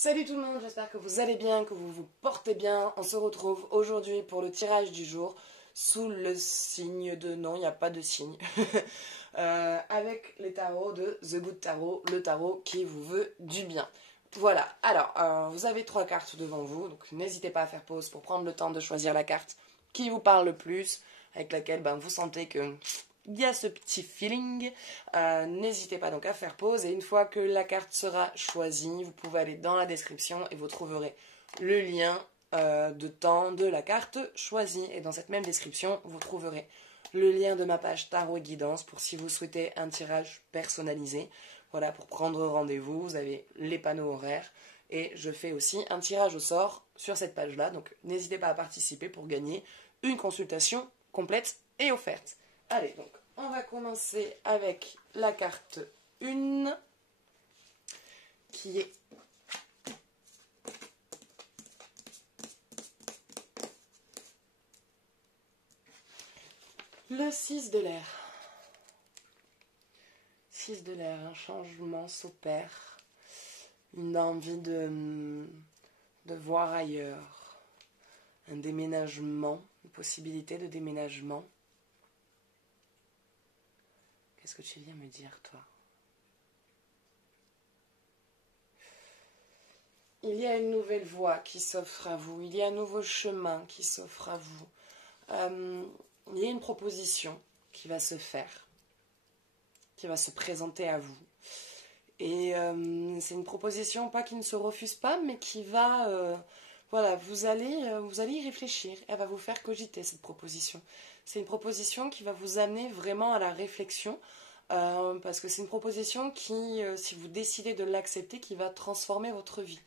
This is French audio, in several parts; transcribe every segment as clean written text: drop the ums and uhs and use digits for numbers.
Salut tout le monde, j'espère que vous allez bien, que vous vous portez bien. On se retrouve aujourd'hui pour le tirage du jour sous le signe de... Non, il n'y a pas de signe. Avec les tarots de The Good Tarot, le tarot qui vous veut du bien. Voilà, alors vous avez 3 cartes devant vous, donc n'hésitez pas à faire pause pour prendre le temps de choisir la carte qui vous parle le plus, avec laquelle vous sentez que... il y a ce petit feeling. N'hésitez pas donc à faire pause et une fois que la carte sera choisie, vous pouvez aller dans la description et vous trouverez le lien de temps de la carte choisie. Et dans cette même description, vous trouverez le lien de ma page Tarot et Guidance pour si vous souhaitez un tirage personnalisé. Voilà, pour prendre rendez-vous, vous avez les panneaux horaires et je fais aussi un tirage au sort sur cette page-là. Donc n'hésitez pas à participer pour gagner une consultation complète et offerte. Allez, donc, on va commencer avec la carte 1, qui est le 6 de l'air. 6 de l'air, un changement s'opère, une envie de voir ailleurs, un déménagement, une possibilité de déménagement. Qu'est-ce que tu viens me dire, toi? Il y a une nouvelle voie qui s'offre à vous. Il y a un nouveau chemin qui s'offre à vous. Il y a une proposition qui va se faire, qui va se présenter à vous. Et c'est une proposition, pas qui ne se refuse pas, mais qui va... voilà, vous allez y réfléchir. Elle va vous faire cogiter, cette proposition. C'est une proposition qui va vous amener vraiment à la réflexion. Parce que c'est une proposition qui, si vous décidez de l'accepter, qui va transformer votre vie,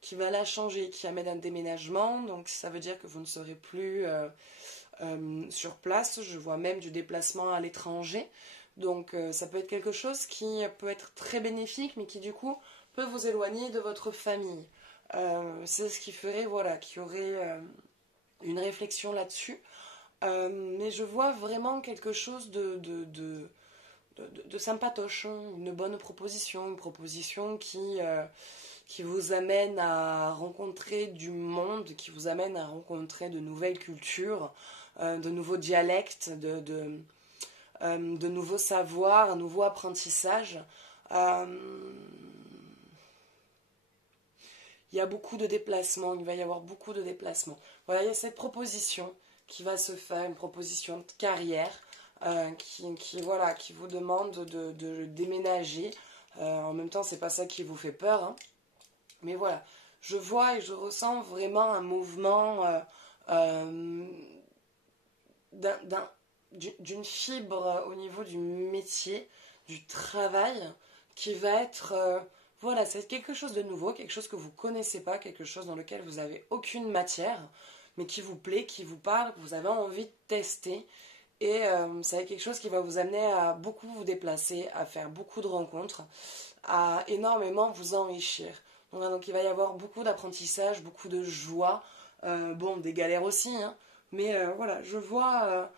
qui va la changer, qui amène un déménagement. Donc ça veut dire que vous ne serez plus sur place. Je vois même du déplacement à l'étranger. Donc ça peut être quelque chose qui peut être très bénéfique, mais qui du coup peut vous éloigner de votre famille. C'est ce qui ferait, voilà, qu'il y aurait une réflexion là-dessus. Mais je vois vraiment quelque chose de sympatoche, hein, une bonne proposition, une proposition qui vous amène à rencontrer du monde, qui vous amène à rencontrer de nouvelles cultures, de nouveaux dialectes, de nouveaux savoirs, un nouveau apprentissage. Il y a beaucoup de déplacements, il va y avoir beaucoup de déplacements. Voilà, il y a cette proposition qui va se faire, une proposition de carrière, voilà, qui vous demande de déménager. En même temps, c'est pas ça qui vous fait peur, hein. Mais voilà, je vois et je ressens vraiment un mouvement d'une fibre au niveau du métier, du travail, qui va être... voilà, c'est quelque chose de nouveau, quelque chose que vous ne connaissez pas, quelque chose dans lequel vous n'avez aucune matière, mais qui vous plaît, qui vous parle, que vous avez envie de tester. Et c'est quelque chose qui va vous amener à beaucoup vous déplacer, à faire beaucoup de rencontres, à énormément vous enrichir. Donc il va y avoir beaucoup d'apprentissage, beaucoup de joie, bon, des galères aussi, hein, mais voilà, je vois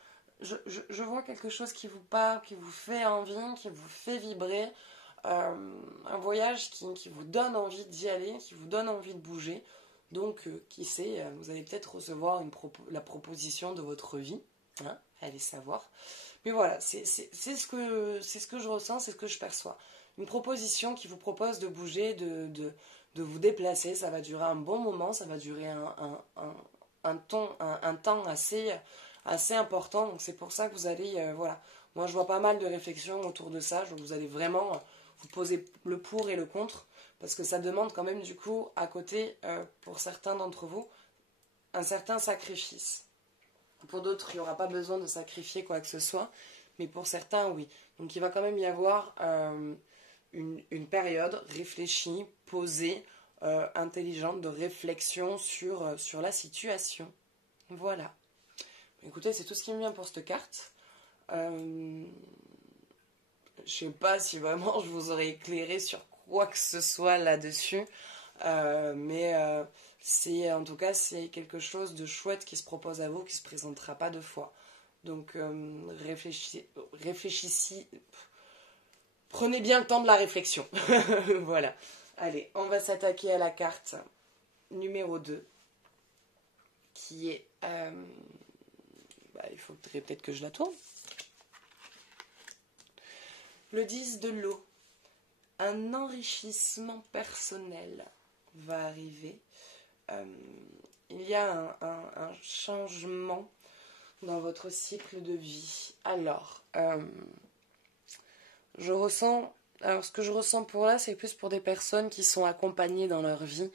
quelque chose qui vous parle, qui vous fait envie, qui vous fait vibrer, un voyage qui vous donne envie d'y aller, qui vous donne envie de bouger. Donc, qui sait, vous allez peut-être recevoir la proposition de votre vie, hein, allez savoir. Mais voilà, c'est ce que je ressens, c'est ce que je perçois. Une proposition qui vous propose de bouger, de vous déplacer. Ça va durer un bon moment, ça va durer un temps assez important. Donc c'est pour ça que vous allez, voilà. Moi je vois pas mal de réflexions autour de ça. Donc vous allez vraiment vous poser le pour et le contre. Parce que ça demande quand même du coup à côté, pour certains d'entre vous, un certain sacrifice. Pour d'autres, il n'y aura pas besoin de sacrifier quoi que ce soit. Mais pour certains, oui. Donc il va quand même y avoir une période réfléchie, posée, intelligente de réflexion sur la situation. Voilà. Écoutez, c'est tout ce qui me vient pour cette carte. Je sais pas si vraiment je vous aurais éclairé sur quoi que ce soit là-dessus. Mais en tout cas, c'est quelque chose de chouette qui se propose à vous, qui ne se présentera pas deux fois. Donc réfléchissez, prenez bien le temps de la réflexion. Voilà. Allez, on va s'attaquer à la carte numéro 2, qui est... il faudrait peut-être que je la tourne. Le 10 de l'eau. Un enrichissement personnel va arriver. Il y a un changement dans votre cycle de vie. Alors, ce que je ressens pour là, c'est plus pour des personnes qui sont accompagnées dans leur vie,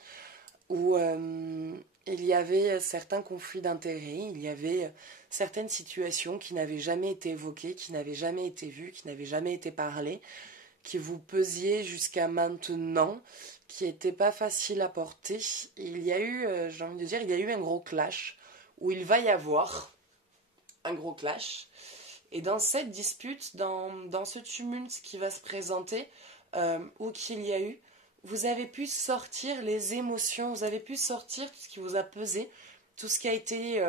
où il y avait certains conflits d'intérêts, il y avait certaines situations qui n'avaient jamais été évoquées, qui n'avaient jamais été vues, qui n'avaient jamais été parlées, qui vous pesiez jusqu'à maintenant, qui n'étaient pas faciles à porter. Et il y a eu, j'ai envie de dire, il y a eu un gros clash, où il va y avoir un gros clash. Et dans cette dispute, dans ce tumulte qui va se présenter, ou qu'il y a eu, vous avez pu sortir les émotions, vous avez pu sortir tout ce qui vous a pesé, tout ce qui a été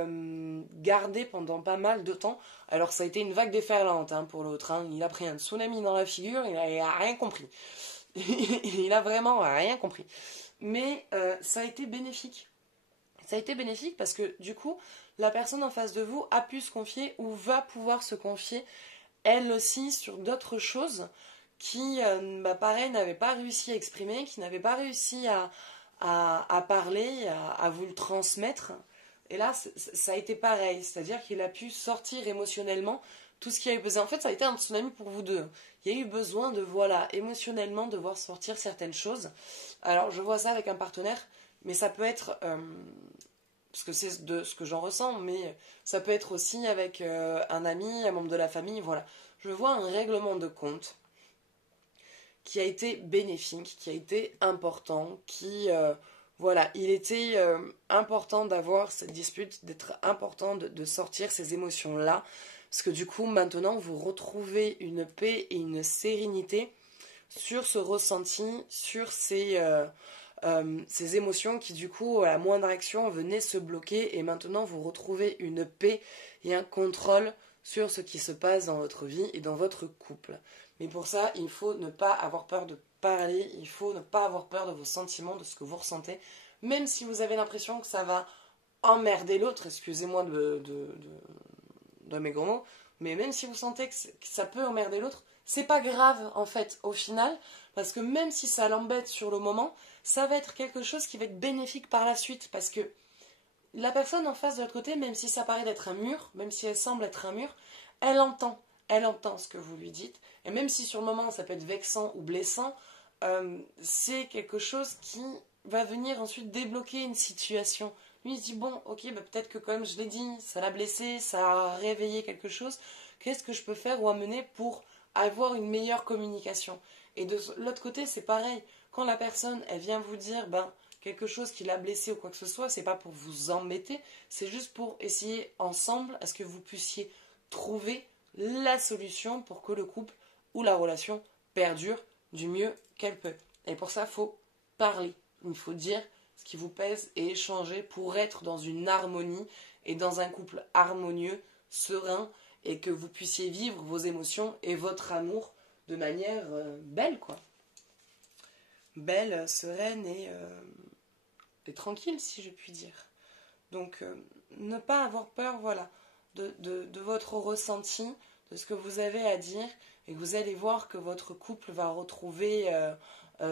gardé pendant pas mal de temps. Alors ça a été une vague déferlante pour l'autre, hein. Il a pris un tsunami dans la figure, il a rien compris. Il a vraiment rien compris. Mais ça a été bénéfique. Ça a été bénéfique parce que du coup, la personne en face de vous a pu se confier ou va pouvoir se confier, elle aussi, sur d'autres choses qui, pareil, n'avaient pas réussi à exprimer, qui n'avaient pas réussi à parler, à vous le transmettre. Et là, ça a été pareil, c'est-à-dire qu'il a pu sortir émotionnellement tout ce qui a eu besoin. En fait, ça a été un tsunami pour vous deux. Il y a eu besoin de, émotionnellement, de voir sortir certaines choses. Alors, je vois ça avec un partenaire, mais ça peut être, parce que c'est de ce que j'en ressens, mais ça peut être aussi avec un ami, un membre de la famille, voilà. Je vois un règlement de compte qui a été bénéfique, qui a été important, il était important d'avoir cette dispute, d'être important de sortir ces émotions-là, parce que du coup, maintenant, vous retrouvez une paix et une sérénité sur ce ressenti, sur ces émotions qui, du coup, à la moindre action, venaient se bloquer, et maintenant, vous retrouvez une paix et un contrôle sur ce qui se passe dans votre vie et dans votre couple. Mais pour ça, il faut ne pas avoir peur de parler, il faut ne pas avoir peur de vos sentiments, de ce que vous ressentez, même si vous avez l'impression que ça va emmerder l'autre, excusez-moi de mes gros mots, mais même si vous sentez que ça peut emmerder l'autre, c'est pas grave en fait au final, parce que même si ça l'embête sur le moment, ça va être quelque chose qui va être bénéfique par la suite, parce que la personne en face de l'autre côté, même si ça paraît d'être un mur, même si elle semble être un mur, elle entend ce que vous lui dites, et même si sur le moment ça peut être vexant ou blessant, c'est quelque chose qui va venir ensuite débloquer une situation. Lui il se dit bon, ok, peut-être que comme je l'ai dit, ça l'a blessé, ça a réveillé quelque chose, qu'est-ce que je peux faire ou amener pour avoir une meilleure communication. Et de l'autre côté c'est pareil, quand la personne elle vient vous dire quelque chose qui l'a blessé ou quoi que ce soit, c'est pas pour vous embêter, c'est juste pour essayer ensemble à ce que vous puissiez trouver la solution pour que le couple ou la relation perdure du mieux qu'elle peut. Et pour ça, il faut parler, il faut dire ce qui vous pèse et échanger pour être dans une harmonie et dans un couple harmonieux, serein, et que vous puissiez vivre vos émotions et votre amour de manière belle, quoi. Belle, sereine et tranquille, si je puis dire. Donc, ne pas avoir peur, de votre ressenti, de ce que vous avez à dire, et que vous allez voir que votre couple va retrouver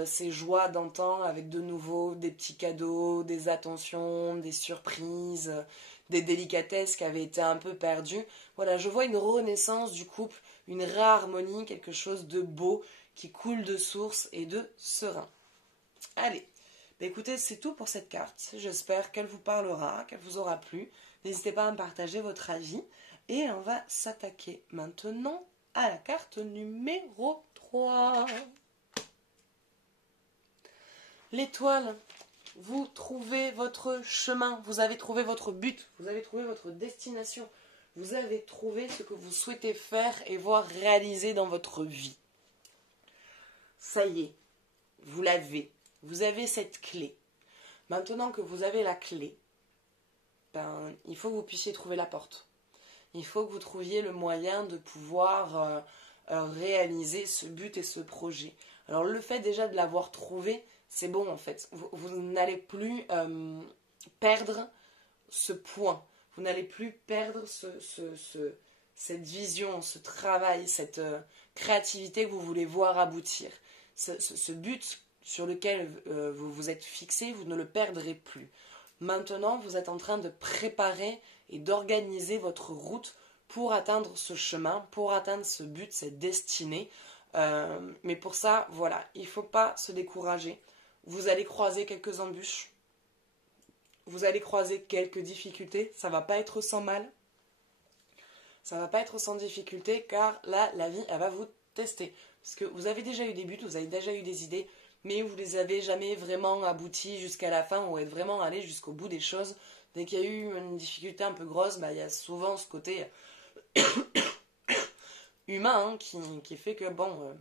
ses joies d'antan avec de nouveau des petits cadeaux, des attentions, des surprises, des délicatesses qui avaient été un peu perdues. Voilà, je vois une renaissance du couple, une réharmonie, quelque chose de beau qui coule de source et de serein. Allez, écoutez, c'est tout pour cette carte. J'espère qu'elle vous parlera, qu'elle vous aura plu. N'hésitez pas à me partager votre avis. Et on va s'attaquer maintenant à la carte numéro 3. L'étoile. Vous trouvez votre chemin, vous avez trouvé votre but, vous avez trouvé votre destination. Vous avez trouvé ce que vous souhaitez faire et voir réaliser dans votre vie. Ça y est, vous l'avez. Vous avez cette clé. Maintenant que vous avez la clé, il faut que vous puissiez trouver la porte. Il faut que vous trouviez le moyen de pouvoir réaliser ce but et ce projet. Alors le fait déjà de l'avoir trouvé, c'est bon en fait. Vous n'allez plus perdre ce point. Vous n'allez plus perdre cette vision, ce travail, cette créativité que vous voulez voir aboutir. Ce but sur lequel vous vous êtes fixé, vous ne le perdrez plus. Maintenant, vous êtes en train de préparer et d'organiser votre route pour atteindre ce chemin, pour atteindre ce but, cette destinée. Mais pour ça, voilà, il ne faut pas se décourager. Vous allez croiser quelques embûches. Vous allez croiser quelques difficultés. Ça ne va pas être sans mal. Ça ne va pas être sans difficulté, car là, la vie, elle va vous tester. Parce que vous avez déjà eu des buts, vous avez déjà eu des idées, mais vous ne les avez jamais vraiment aboutis jusqu'à la fin, ou êtes vraiment allé jusqu'au bout des choses. Dès qu'il y a eu une difficulté un peu grosse, il y a souvent ce côté humain qui fait que, bon,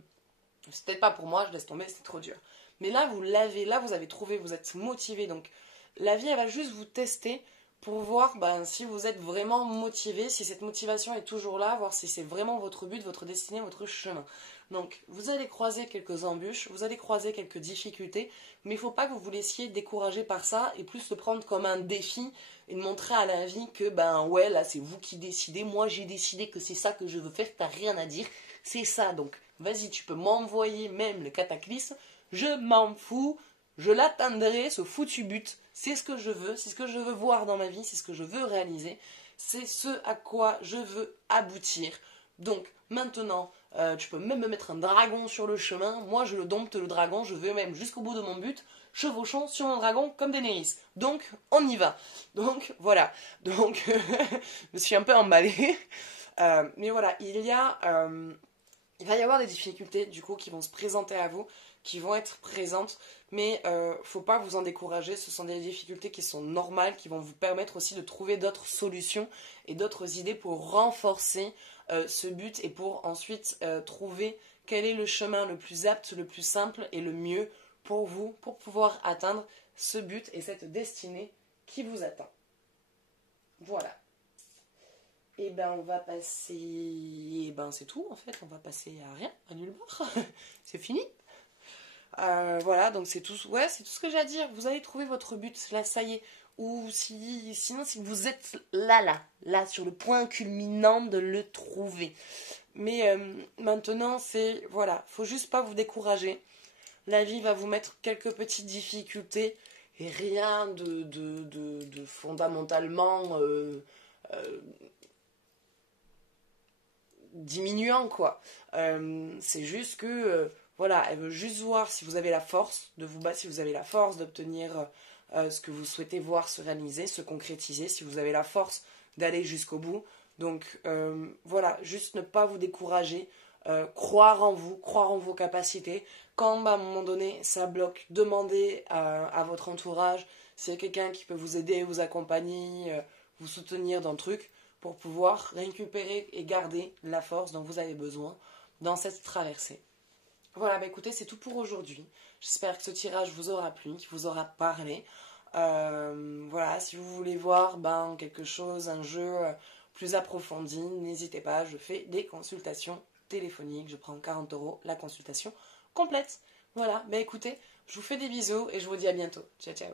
c'est peut-être pas pour moi, je laisse tomber, c'est trop dur. Mais là, vous l'avez, là, vous avez trouvé, vous êtes motivé, donc la vie, elle va juste vous tester pour voir si vous êtes vraiment motivé, si cette motivation est toujours là, voir si c'est vraiment votre but, votre destinée, votre chemin. Donc, vous allez croiser quelques embûches, vous allez croiser quelques difficultés, mais il ne faut pas que vous vous laissiez décourager par ça et plus le prendre comme un défi et de montrer à la vie que, ouais, là, c'est vous qui décidez, moi j'ai décidé que c'est ça que je veux faire, t'as rien à dire, c'est ça, donc vas-y, tu peux m'envoyer même le cataclysme, je m'en fous, je l'atteindrai, ce foutu but. C'est ce que je veux, c'est ce que je veux voir dans ma vie, c'est ce que je veux réaliser, c'est ce à quoi je veux aboutir. Donc maintenant, tu peux même me mettre un dragon sur le chemin, moi je le dompte le dragon, je vais même jusqu'au bout de mon but, chevauchant sur mon dragon comme Daenerys. Donc on y va. Donc voilà, donc je me suis un peu emballée. Mais voilà, il va y avoir des difficultés du coup qui vont se présenter à vous, qui vont être présentes, mais faut pas vous en décourager, ce sont des difficultés qui sont normales, qui vont vous permettre aussi de trouver d'autres solutions et d'autres idées pour renforcer ce but et pour ensuite trouver quel est le chemin le plus apte, le plus simple et le mieux pour vous, pour pouvoir atteindre ce but et cette destinée qui vous attend. Voilà. Et on va passer... c'est tout en fait, on va passer à rien, à nulle part. C'est fini. Voilà, donc c'est tout, ouais, c'est tout ce que j'ai à dire. Vous allez trouver votre but, là, ça y est. Ou sinon, si vous êtes là, sur le point culminant de le trouver. Mais maintenant, voilà, faut juste pas vous décourager. La vie va vous mettre quelques petites difficultés et rien de fondamentalement diminuant, quoi. C'est juste que... voilà, elle veut juste voir si vous avez la force de vous battre, si vous avez la force d'obtenir ce que vous souhaitez voir se réaliser, se concrétiser, si vous avez la force d'aller jusqu'au bout. Donc voilà, juste ne pas vous décourager, croire en vous, croire en vos capacités. Quand à un moment donné ça bloque, demandez à votre entourage s'il y a quelqu'un qui peut vous aider, vous accompagner, vous soutenir dans le truc pour pouvoir récupérer et garder la force dont vous avez besoin dans cette traversée. Voilà, écoutez, c'est tout pour aujourd'hui. J'espère que ce tirage vous aura plu, qu'il vous aura parlé. Voilà, si vous voulez voir quelque chose, un jeu plus approfondi, n'hésitez pas, je fais des consultations téléphoniques. Je prends 40 € la consultation complète. Voilà, écoutez, je vous fais des bisous et je vous dis à bientôt. Ciao, ciao.